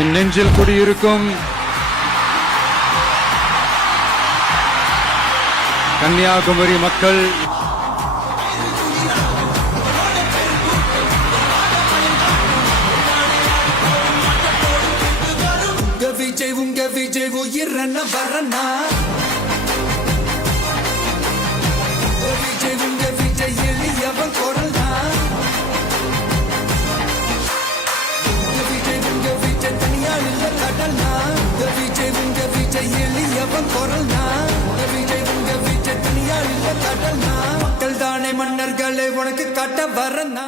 என் நெஞ்சில் குடியிருக்கும் கன்னியாகுமரி மக்கள், உங்க விஜய் உயிரன வரனா, உங்க விஜய் எளியவன் குரல்னா, உங்க விஜய் தனியாள் இல்ல கடல்னா, உங்க விஜய் எளியவன் குரல்னா, உங்க விஜய் தனியாள் இல்ல கடல்னா, மக்கள் தானே மன்னர்களை உனக்கு காட்ட வரனா.